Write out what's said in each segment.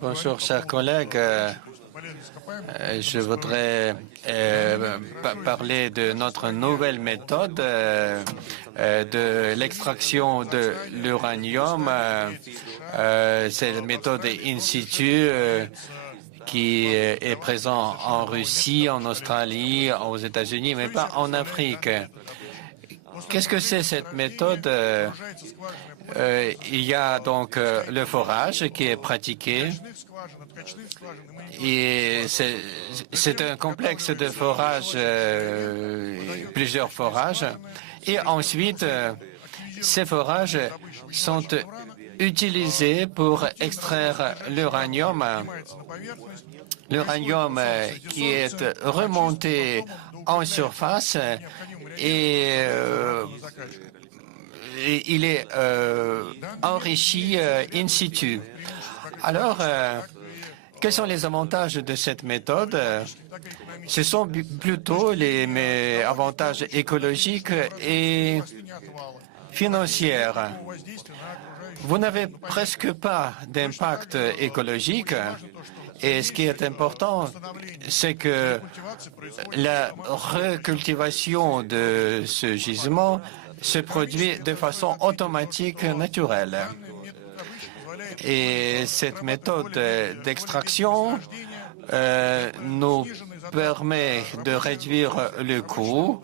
Bonjour, chers collègues. Je voudrais parler de notre nouvelle méthode de l'extraction de l'uranium. C'est la méthode in situ qui est présente en Russie, en Australie, aux États-Unis, mais pas en Afrique. Qu'est-ce que c'est cette méthode? Il y a donc le forage qui est pratiqué et c'est un complexe de forage, plusieurs forages. Et ensuite, ces forages sont utilisés pour extraire l'uranium. L'uranium qui est remonté en surface et il est enrichi in situ. Alors, quels sont les avantages de cette méthode? Ce sont plutôt les avantages écologiques et financiers. Vous n'avez presque pas d'impact écologique. Et ce qui est important, c'est que la recultivation de ce gisement se produit de façon automatique, naturelle. Et cette méthode d'extraction nous permet de réduire le coût.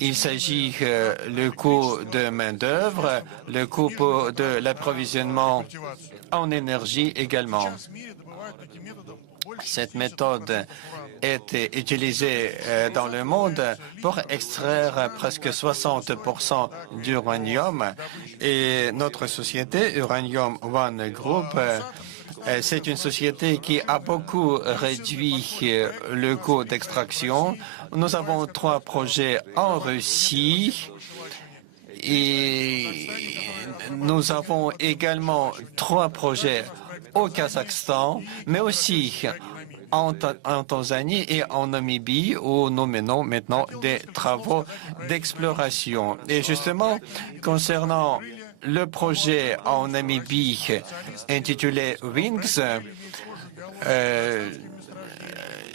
Il s'agit le coût de main-d'œuvre, le coût de l'approvisionnement en énergie également. Cette méthode est utilisée dans le monde pour extraire presque 60% d'uranium et notre société, Uranium One Group, c'est une société qui a beaucoup réduit le coût d'extraction. Nous avons 3 projets en Russie et nous avons également 3 projets au Kazakhstan, mais aussi en Tanzanie et en Namibie, où nous menons maintenant des travaux d'exploration. Et justement, concernant le projet en Namibie intitulé Wings,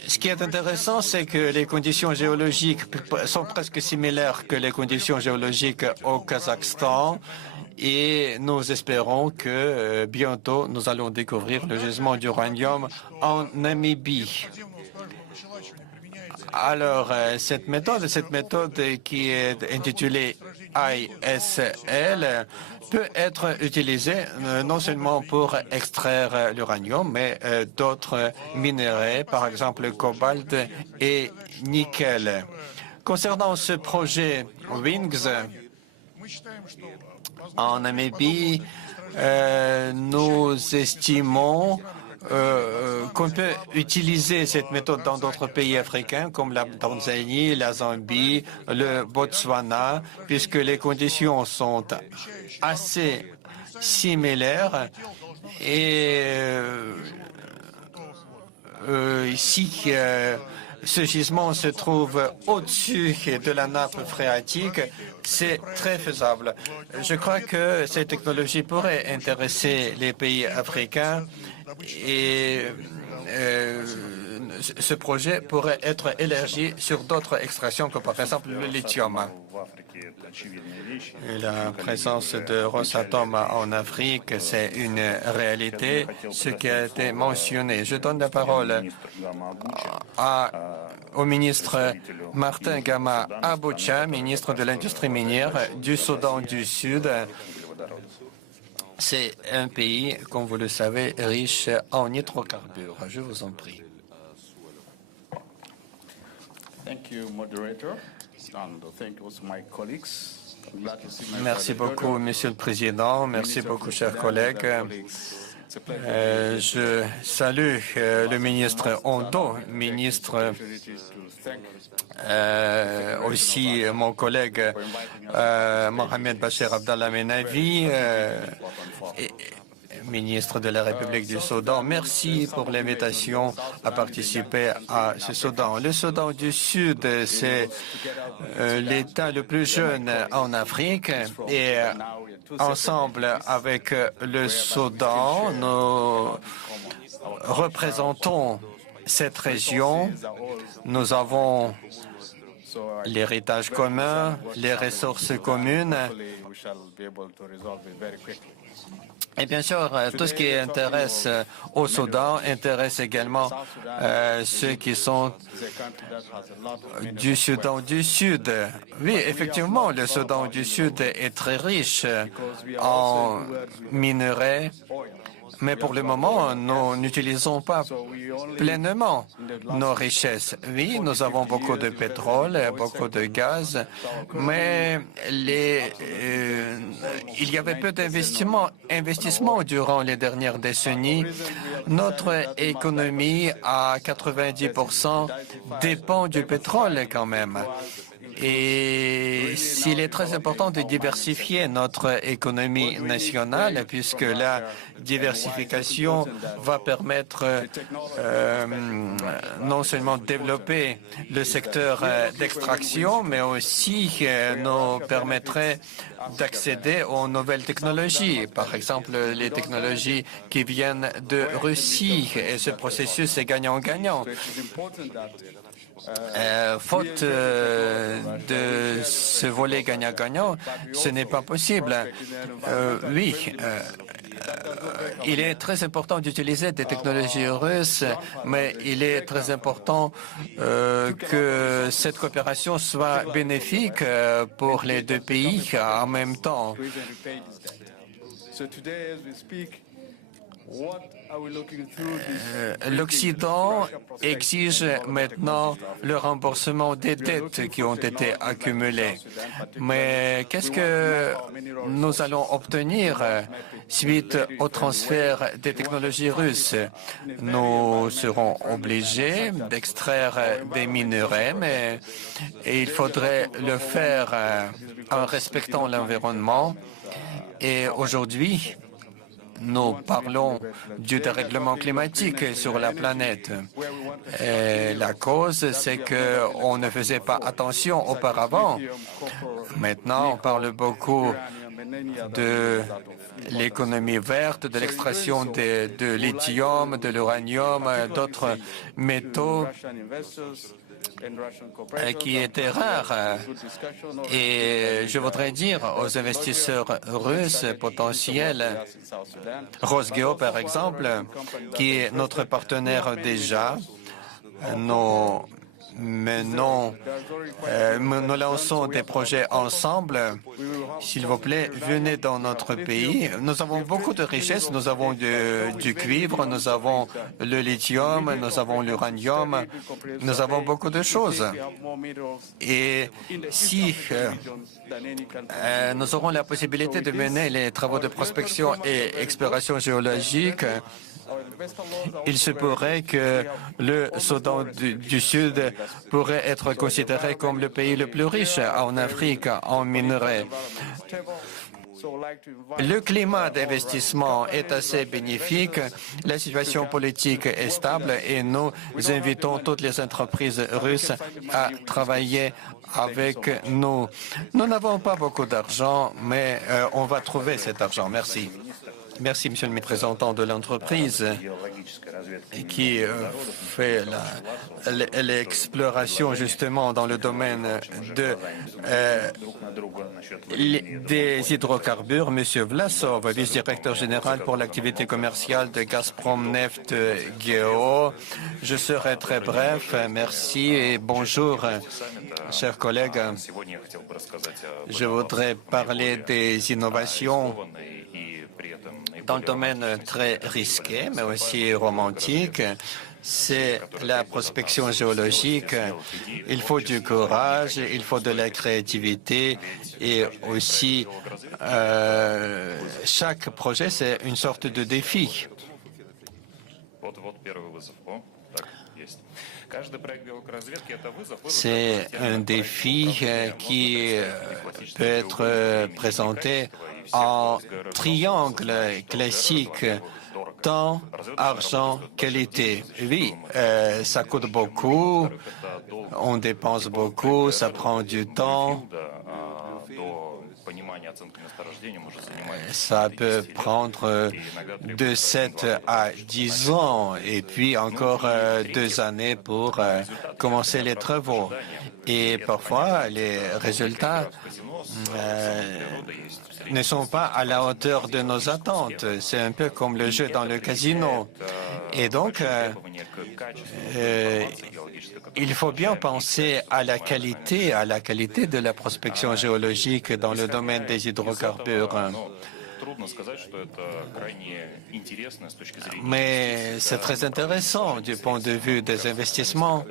ce qui est intéressant, c'est que les conditions géologiques sont presque similaires que les conditions géologiques au Kazakhstan. Et nous espérons que bientôt, nous allons découvrir le gisement d'uranium en Namibie. Alors, cette méthode qui est intitulée ISL peut être utilisée non seulement pour extraire l'uranium, mais d'autres minéraux, par exemple le cobalt et nickel. Concernant ce projet Wings, en Namibie, nous estimons qu'on peut utiliser cette méthode dans d'autres pays africains comme la Tanzanie, la Zambie, le Botswana, puisque les conditions sont assez similaires et ici, ce gisement se trouve au-dessus de la nappe phréatique. C'est très faisable. Je crois que cette technologie pourrait intéresser les pays africains et ce projet pourrait être élargi sur d'autres extractions comme par exemple le lithium. La présence de Rosatom en Afrique, c'est une réalité, ce qui a été mentionné. Je donne la parole au ministre Martin Gama Aboucha, ministre de l'Industrie minière du Soudan du Sud. C'est un pays, comme vous le savez, riche en hydrocarbures. Je vous en prie. Merci beaucoup, Monsieur le Président. Merci beaucoup, chers collègues. Je salue le ministre Ondo, ministre aussi mon collègue Mohamed Bachir Abdallah Menavi, ministre de la République du Soudan. Merci pour l'invitation à participer à ce Soudan. Le Soudan du Sud, c'est l'État le plus jeune en Afrique et ensemble avec le Soudan, nous représentons cette région. Nous avons l'héritage commun, les ressources communes. Et bien sûr, tout ce qui intéresse au Soudan intéresse également ceux qui sont du Soudan du Sud. Oui, effectivement, le Soudan du Sud est très riche en minerais, mais pour le moment, nous n'utilisons pas pleinement nos richesses. Oui, nous avons beaucoup de pétrole, beaucoup de gaz, mais il y avait peu d'investissements durant les dernières décennies. Notre économie à 90% dépend du pétrole quand même. Et s'il est très important de diversifier notre économie nationale, puisque la diversification va permettre non seulement de développer le secteur d'extraction, mais aussi nous permettrait d'accéder aux nouvelles technologies, par exemple les technologies qui viennent de Russie. Et ce processus est gagnant-gagnant. Faute de ce volet gagnant-gagnant, ce n'est pas possible. Oui, il est très important d'utiliser des technologies russes, mais il est très important que cette coopération soit bénéfique pour les deux pays en même temps. L'Occident exige maintenant le remboursement des dettes qui ont été accumulées. Mais qu'est-ce que nous allons obtenir suite au transfert des technologies russes? Nous serons obligés d'extraire des minerais, mais il faudrait le faire en respectant l'environnement. Et aujourd'hui, nous parlons du dérèglement climatique sur la planète. Et la cause, c'est qu'on ne faisait pas attention auparavant. Maintenant, on parle beaucoup de l'économie verte, de l'extraction de lithium, de l'uranium, d'autres métaux qui étaient rares. Et je voudrais dire aux investisseurs russes potentiels, Rosgeo par exemple, qui est notre partenaire déjà, nous lançons des projets ensemble. S'il vous plaît, venez dans notre pays. Nous avons beaucoup de richesses. Nous avons du cuivre, nous avons le lithium, nous avons l'uranium. Nous avons beaucoup de choses. Et si nous aurons la possibilité de mener les travaux de prospection et exploration géologique, il se pourrait que le Soudan du Sud pourrait être considéré comme le pays le plus riche en Afrique en minerais. Le climat d'investissement est assez bénéfique, la situation politique est stable et nous invitons toutes les entreprises russes à travailler avec nous. Nous n'avons pas beaucoup d'argent, mais on va trouver cet argent. Merci. Merci, Monsieur le représentant de l'entreprise qui fait l'exploration justement dans le domaine des hydrocarbures. Monsieur Vlasov, vice-directeur général pour l'activité commerciale de Gazprom Neft Geo. Je serai très bref. Merci et bonjour, chers collègues. Je voudrais parler des innovations dans le domaine très risqué, mais aussi romantique, c'est la prospection géologique. Il faut du courage, il faut de la créativité et aussi chaque projet, c'est une sorte de défi. C'est un défi qui peut être présenté en triangle classique, temps, argent, qualité. Oui, ça coûte beaucoup, on dépense beaucoup, ça prend du temps. Ça peut prendre de 7 à 10 ans et puis encore 2 années pour commencer les travaux. Et parfois, les résultats ne sont pas à la hauteur de nos attentes. C'est un peu comme le jeu dans le casino. Et donc, il faut bien penser à la qualité de la prospection géologique dans le domaine des hydrocarbures. Mais c'est très intéressant du point de vue des investissements.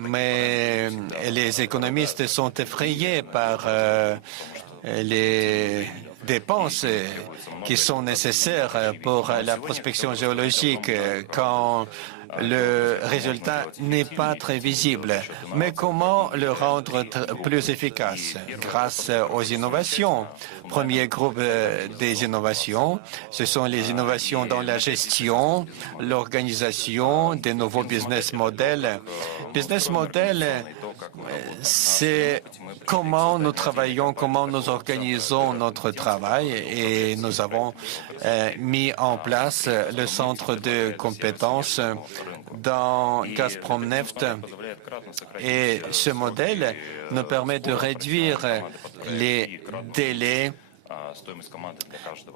Mais les économistes sont effrayés par les dépenses qui sont nécessaires pour la prospection géologique quand le résultat n'est pas très visible. Mais comment le rendre plus efficace? Grâce aux innovations. Premier groupe des innovations, ce sont les innovations dans la gestion, l'organisation, des nouveaux business models. Business model, c'est comment nous travaillons, comment nous organisons notre travail et nous avons mis en place le centre de compétences dans Gazprom Neft et ce modèle nous permet de réduire les délais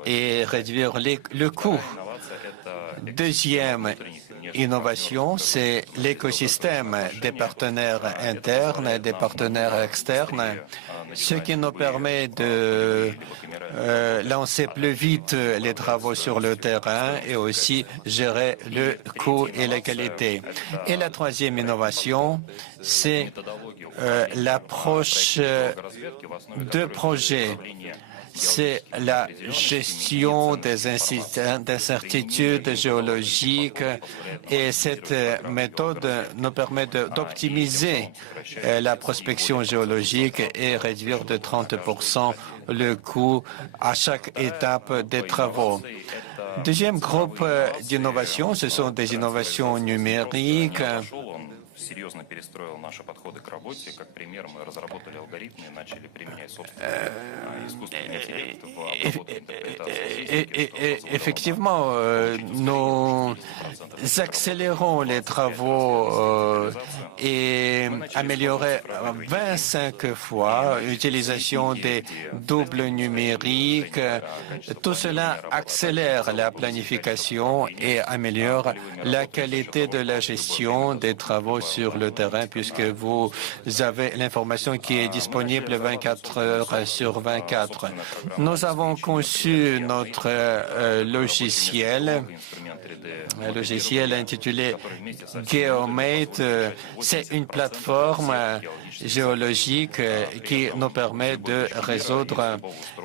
et réduire le coût. Deuxième innovation, c'est l'écosystème des partenaires internes et des partenaires externes, ce qui nous permet de lancer plus vite les travaux sur le terrain et aussi gérer le coût et la qualité. Et la troisième innovation, c'est l'approche de projet. C'est la gestion des incertitudes géologiques et cette méthode nous permet d'optimiser la prospection géologique et réduire de 30% le coût à chaque étape des travaux. Deuxième groupe d'innovations, ce sont des innovations numériques. Effectivement, nous accélérons les travaux et améliorons 25 fois l'utilisation des doubles numériques. Tout cela accélère la planification et améliore la qualité de la gestion des travaux sur le terrain puisque vous avez l'information qui est disponible 24 heures sur 24. Nous avons conçu notre logiciel intitulé Geomate. C'est une plateforme géologique qui nous permet de résoudre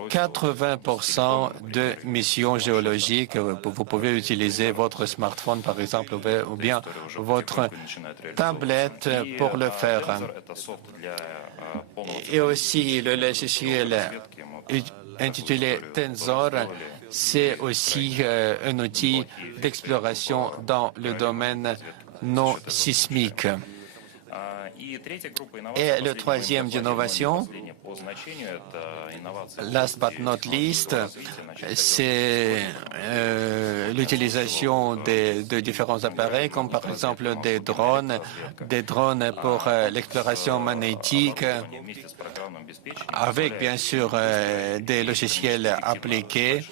80% de missions géologiques. Vous pouvez utiliser votre smartphone, par exemple, ou bien votre tablette pour le faire. Et aussi, le logiciel intitulé Tensor, c'est aussi un outil d'exploration dans le domaine non sismique. Et le troisième d'innovation, last but not least, c'est l'utilisation de différents appareils, comme par exemple des drones pour l'exploration magnétique, avec bien sûr des logiciels appliqués,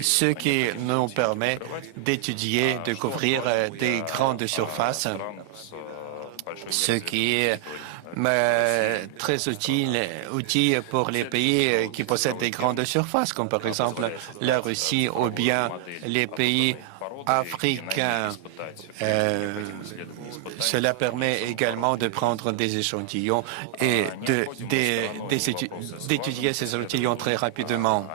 ce qui nous permet d'étudier, de couvrir des grandes surfaces, ce qui est très utile pour les pays qui possèdent des grandes surfaces, comme par exemple la Russie ou bien les pays africains. Cela permet également de prendre des échantillons et d'étudier ces échantillons très rapidement.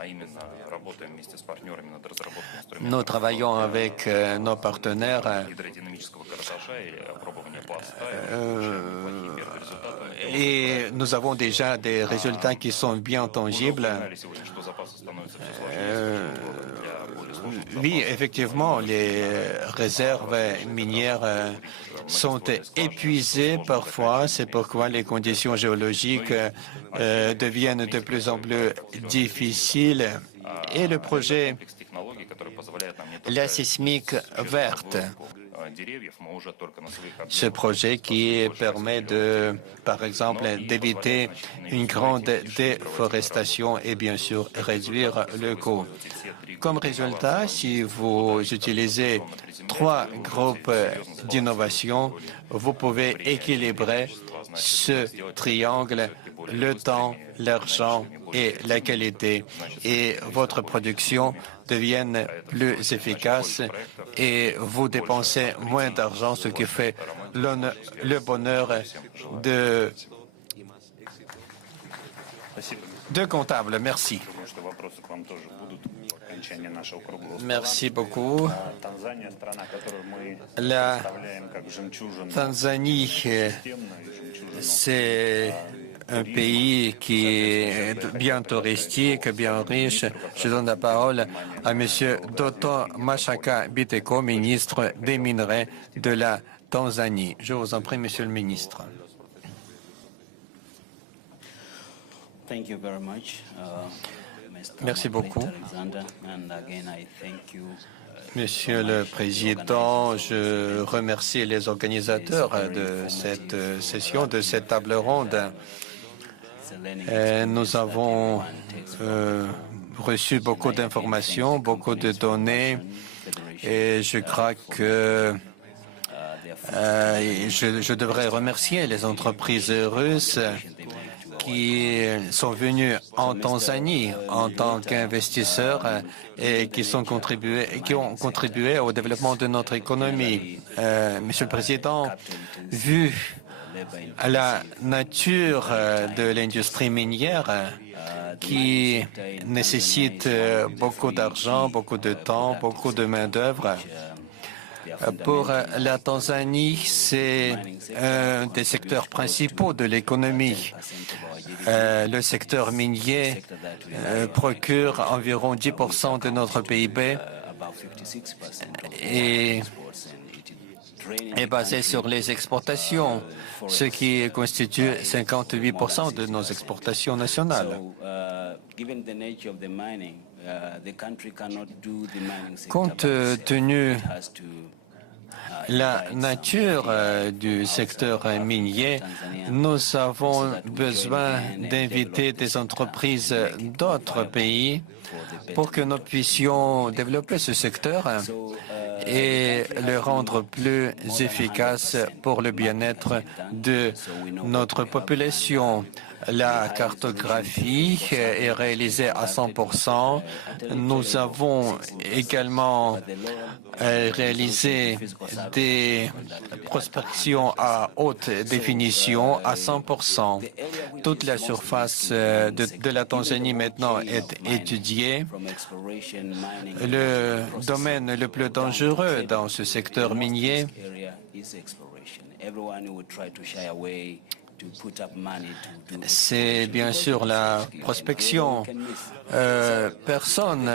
Nous travaillons avec nos partenaires et nous avons déjà des résultats qui sont bien tangibles. Oui, effectivement, les réserves minières sont épuisées parfois. C'est pourquoi les conditions géologiques deviennent de plus en plus difficiles. Et le projet La sismique verte, ce projet qui permet par exemple, d'éviter une grande déforestation et bien sûr réduire le coût. Comme résultat, si vous utilisez 3 groupes d'innovation, vous pouvez équilibrer ce triangle, le temps, l'argent et la qualité, et votre production devienne plus efficace et vous dépensez moins d'argent, ce qui fait le bonheur de comptables. Merci. Merci beaucoup. La Tanzanie, c'est un pays qui est bien touristique, bien riche. Je donne la parole à M. Doto Mashaka Biteko, ministre des Minerais de la Tanzanie. Je vous en prie, Monsieur le ministre. Merci beaucoup. Monsieur le Président, je remercie les organisateurs de cette session, de cette table ronde. Nous avons reçu beaucoup d'informations, beaucoup de données, et je crois que je devrais remercier les entreprises russes qui sont venus en Tanzanie en tant qu'investisseurs et qui ont contribué au développement de notre économie. Monsieur le Président, vu la nature de l'industrie minière qui nécessite beaucoup d'argent, beaucoup de temps, beaucoup de main-d'œuvre, pour la Tanzanie, c'est un des secteurs principaux de l'économie. Le secteur minier procure environ 10% de notre PIB et est basé sur les exportations, ce qui constitue 58% de nos exportations nationales. Compte tenu la nature du secteur minier, nous avons besoin d'inviter des entreprises d'autres pays pour que nous puissions développer ce secteur et le rendre plus efficace pour le bien-être de notre population. La cartographie est réalisée à 100%. Nous avons également réalisé des prospections à haute définition à 100%. Toute la surface de la Tanzanie maintenant est étudiée. Le domaine le plus dangereux dans ce secteur minier, c'est bien sûr la prospection. Personne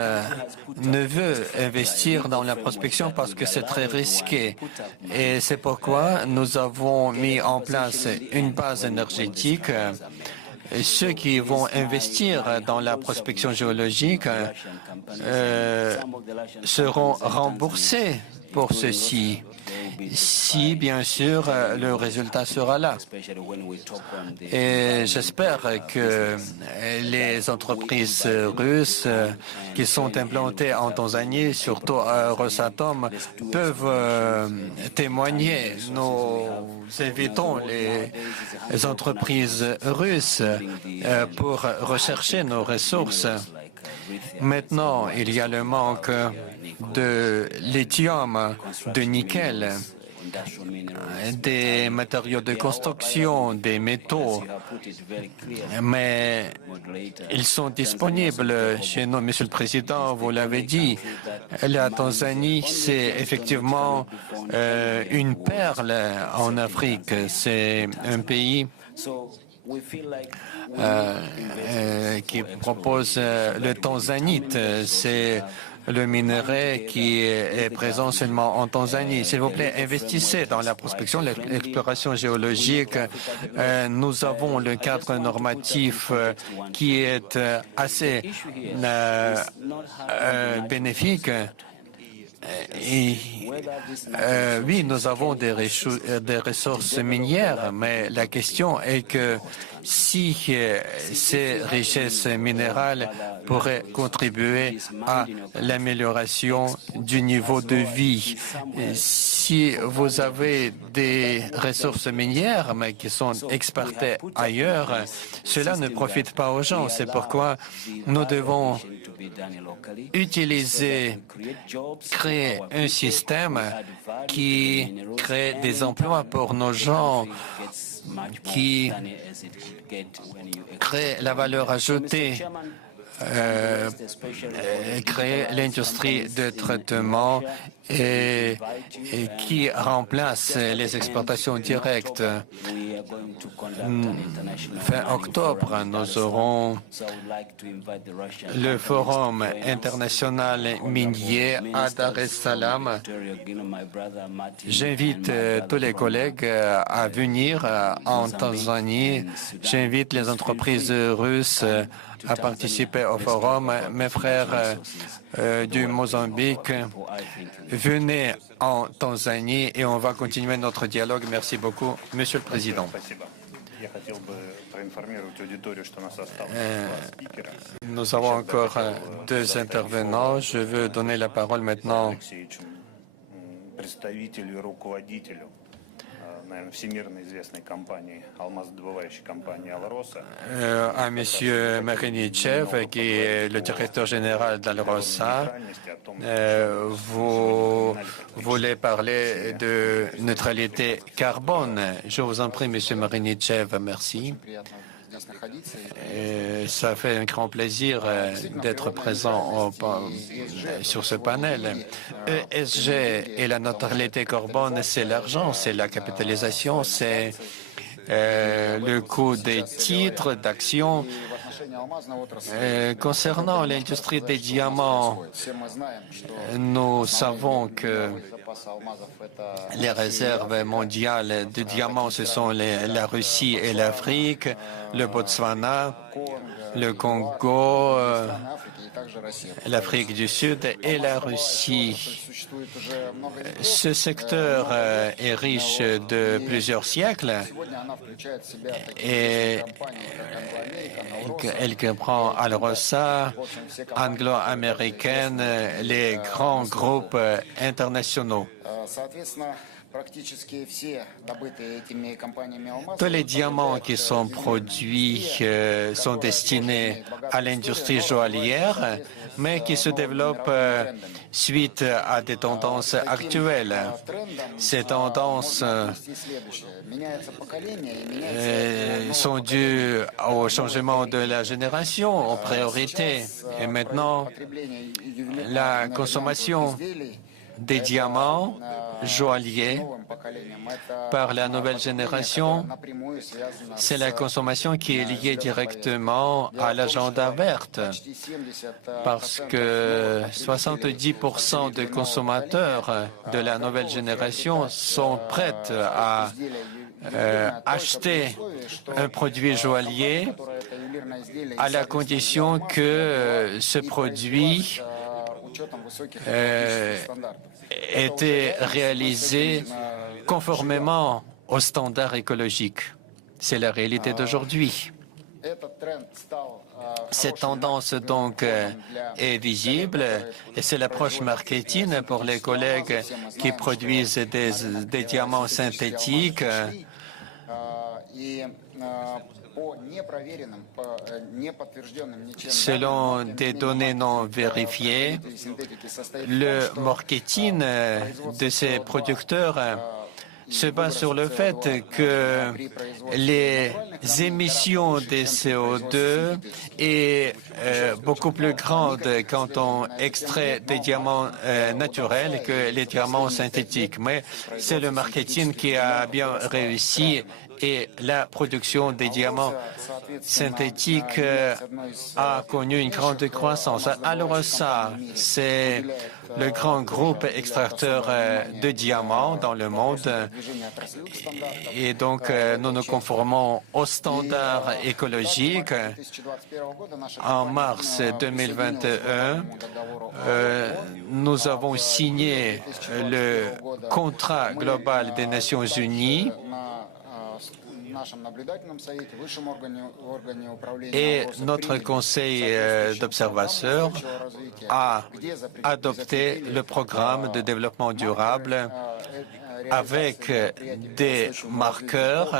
ne veut investir dans la prospection parce que c'est très risqué. Et c'est pourquoi nous avons mis en place une base énergétique. Ceux qui vont investir dans la prospection géologique seront remboursés pour ceci, si bien sûr le résultat sera là. Et j'espère que les entreprises russes qui sont implantées en Tanzanie, surtout à Rosatom, peuvent témoigner. Nous invitons les entreprises russes pour rechercher nos ressources. Maintenant, il y a le manque de lithium, de nickel, des matériaux de construction, des métaux, mais ils sont disponibles chez nous. Monsieur le Président, vous l'avez dit, la Tanzanie, c'est effectivement une perle en Afrique. C'est un pays qui propose le tanzanite. C'est le minerai qui est présent seulement en Tanzanie. S'il vous plaît, investissez dans la prospection, l'exploration géologique. Nous avons le cadre normatif qui est assez bénéfique. Et, oui, nous avons des ressources minières, mais la question est que si ces richesses minérales pourraient contribuer à l'amélioration du niveau de vie, si vous avez des ressources minières, mais qui sont exportées ailleurs, cela ne profite pas aux gens. C'est pourquoi nous devons créer un système qui crée des emplois pour nos gens, qui crée la valeur ajoutée, créer l'industrie de traitement et qui remplace les exportations directes. Fin octobre, nous aurons le Forum international minier à Dar es Salaam. J'invite tous les collègues à venir en Tanzanie. J'invite les entreprises russes à participer au forum. Mes frères du Mozambique, venez en Tanzanie et on va continuer notre dialogue. Merci beaucoup, Monsieur le Président. Nous avons encore deux intervenants. Je veux donner la parole maintenant à M. Marinichev, qui est le directeur général d'Alrosa. Vous voulez parler de neutralité carbone. Je vous en prie, M. Marinichev, merci. Ça fait un grand plaisir d'être présent sur ce panel. ESG et la neutralité carbone, c'est l'argent, c'est la capitalisation, c'est le coût des titres, d'actions. Concernant l'industrie des diamants, nous savons que les réserves mondiales de diamants, ce sont la Russie et l'Afrique, le Botswana, le Congo, l'Afrique du Sud et la Russie. Ce secteur est riche de plusieurs siècles et elle comprend Alrosa, anglo-américaine, les grands groupes internationaux. Tous les diamants qui sont produits sont destinés à l'industrie joaillière, mais qui se développent suite à des tendances actuelles. Ces tendances sont dues au changement de la génération, aux priorités. Et maintenant, la consommation des diamants joailliers par la nouvelle génération, c'est la consommation qui est liée directement à l'agenda verte, parce que 70% des consommateurs de la nouvelle génération sont prêts à acheter un produit joaillier à la condition que ce produit était réalisé conformément aux standards écologiques. C'est la réalité d'aujourd'hui. Cette tendance donc est visible et c'est l'approche marketing pour les collègues qui produisent des diamants synthétiques. Selon des données non vérifiées, le marketing de ces producteurs se base sur le fait que les émissions de CO2 est beaucoup plus grande quand on extrait des diamants naturels que les diamants synthétiques. Mais c'est le marketing qui a bien réussi et la production des diamants synthétiques a connu une grande croissance. Alors ça, c'est le grand groupe extracteur de diamants dans le monde et donc nous nous conformons aux standards écologiques. En mars 2021, nous avons signé le contrat global des Nations Unies et notre conseil d'observateurs a adopté le programme de développement durable avec des marqueurs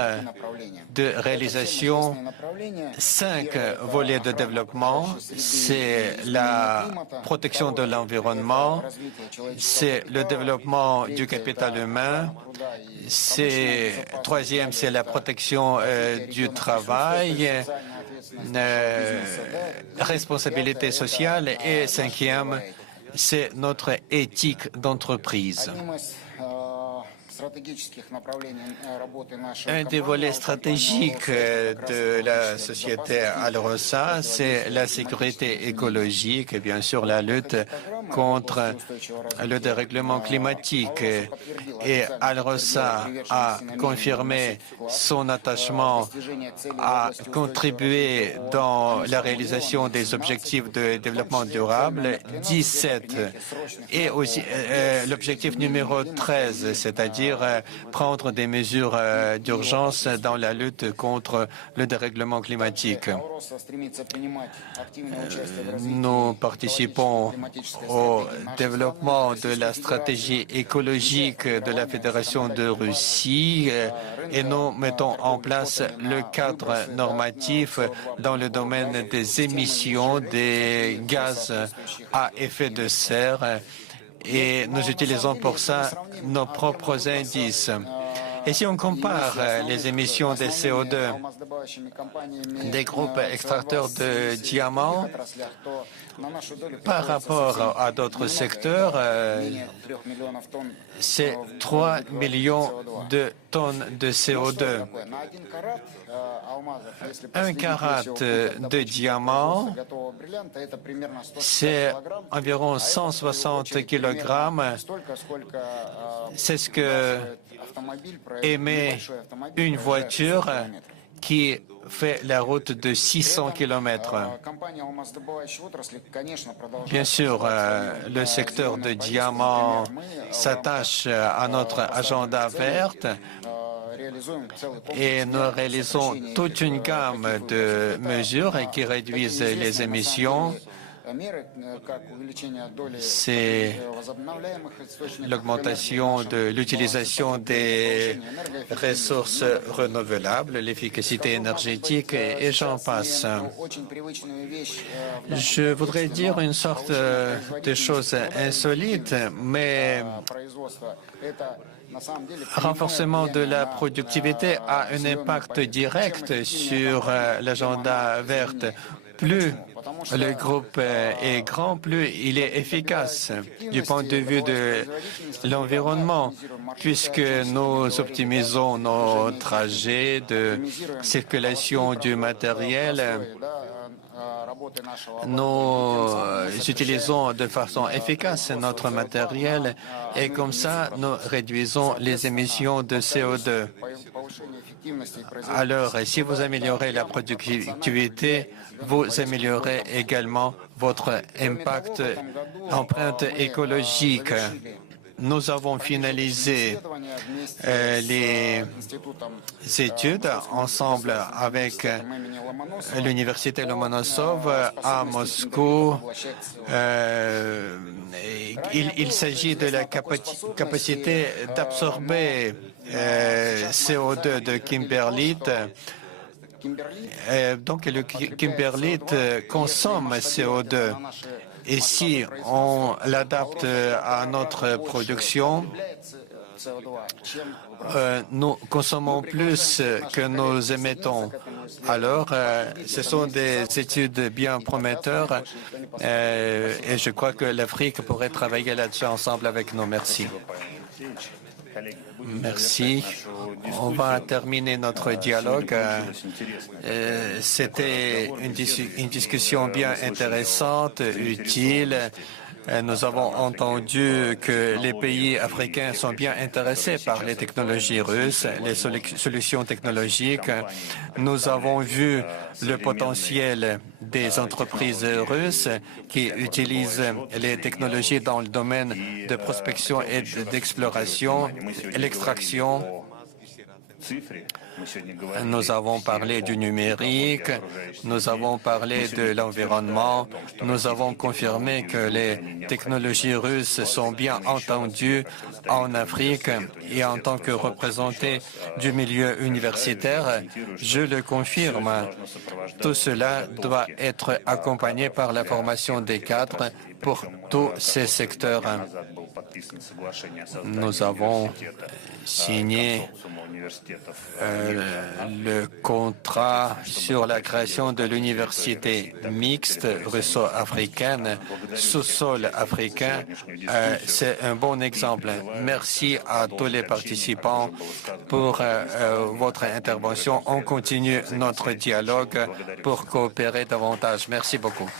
de réalisation. 5 volets de développement, c'est la protection de l'environnement, c'est le développement du capital humain, troisième, c'est la protection du travail, responsabilité sociale et cinquième, c'est notre éthique d'entreprise. Un des volets stratégiques de la société Alrosa, c'est la sécurité écologique et bien sûr la lutte contre le dérèglement climatique. Et Alrosa a confirmé son attachement à contribuer dans la réalisation des objectifs de développement durable 17 et aussi l'objectif numéro 13, c'est-à-dire prendre des mesures d'urgence dans la lutte contre le dérèglement climatique. Nous participons au développement de la stratégie écologique de la Fédération de Russie et nous mettons en place le cadre normatif dans le domaine des émissions des gaz à effet de serre et nous utilisons pour ça nos propres indices. Et si on compare les émissions de CO2 des groupes extracteurs de diamants par rapport à d'autres secteurs, c'est 3 millions de tonnes de CO2. Un carat de diamant, c'est environ 160 kilogrammes. C'est ce que émet une voiture qui fait la route de 600 kilomètres. Bien sûr, le secteur de diamants s'attache à notre agenda verte et nous réalisons toute une gamme de mesures qui réduisent les émissions. C'est l'augmentation de l'utilisation des ressources renouvelables, l'efficacité énergétique et j'en passe. Je voudrais dire une sorte de chose insolite, mais renforcement de la productivité a un impact direct sur l'agenda vert. Plus le groupe est grand, plus il est efficace du point de vue de l'environnement, puisque nous optimisons nos trajets de circulation du matériel. Nous utilisons de façon efficace notre matériel et comme ça, nous réduisons les émissions de CO2. Alors, si vous améliorez la productivité, vous améliorez également votre empreinte écologique. Nous avons finalisé les études ensemble avec l'Université Lomonosov à Moscou. Il s'agit de la capacité d'absorber CO2 de kimberlite. Donc le kimberlite consomme CO2. Et si on l'adapte à notre production, nous consommons plus que nous émettons. Alors, ce sont des études bien prometteurs et je crois que l'Afrique pourrait travailler là-dessus ensemble avec nous. Merci. Merci. On va terminer notre dialogue. C'était une discussion bien intéressante, utile. Nous avons entendu que les pays africains sont bien intéressés par les technologies russes, les solutions technologiques. Nous avons vu le potentiel des entreprises russes qui utilisent les technologies dans le domaine de prospection et d'exploration, l'extraction. Nous avons parlé du numérique, nous avons parlé de l'environnement, nous avons confirmé que les technologies russes sont bien entendues en Afrique et en tant que représenté du milieu universitaire, je le confirme. Tout cela doit être accompagné par la formation des cadres pour tous ces secteurs. Nous avons signé le contrat sur la création de l'université mixte russo-africaine, sous-sol africain. C'est un bon exemple. Merci à tous les participants pour votre intervention. On continue notre dialogue pour coopérer davantage. Merci beaucoup.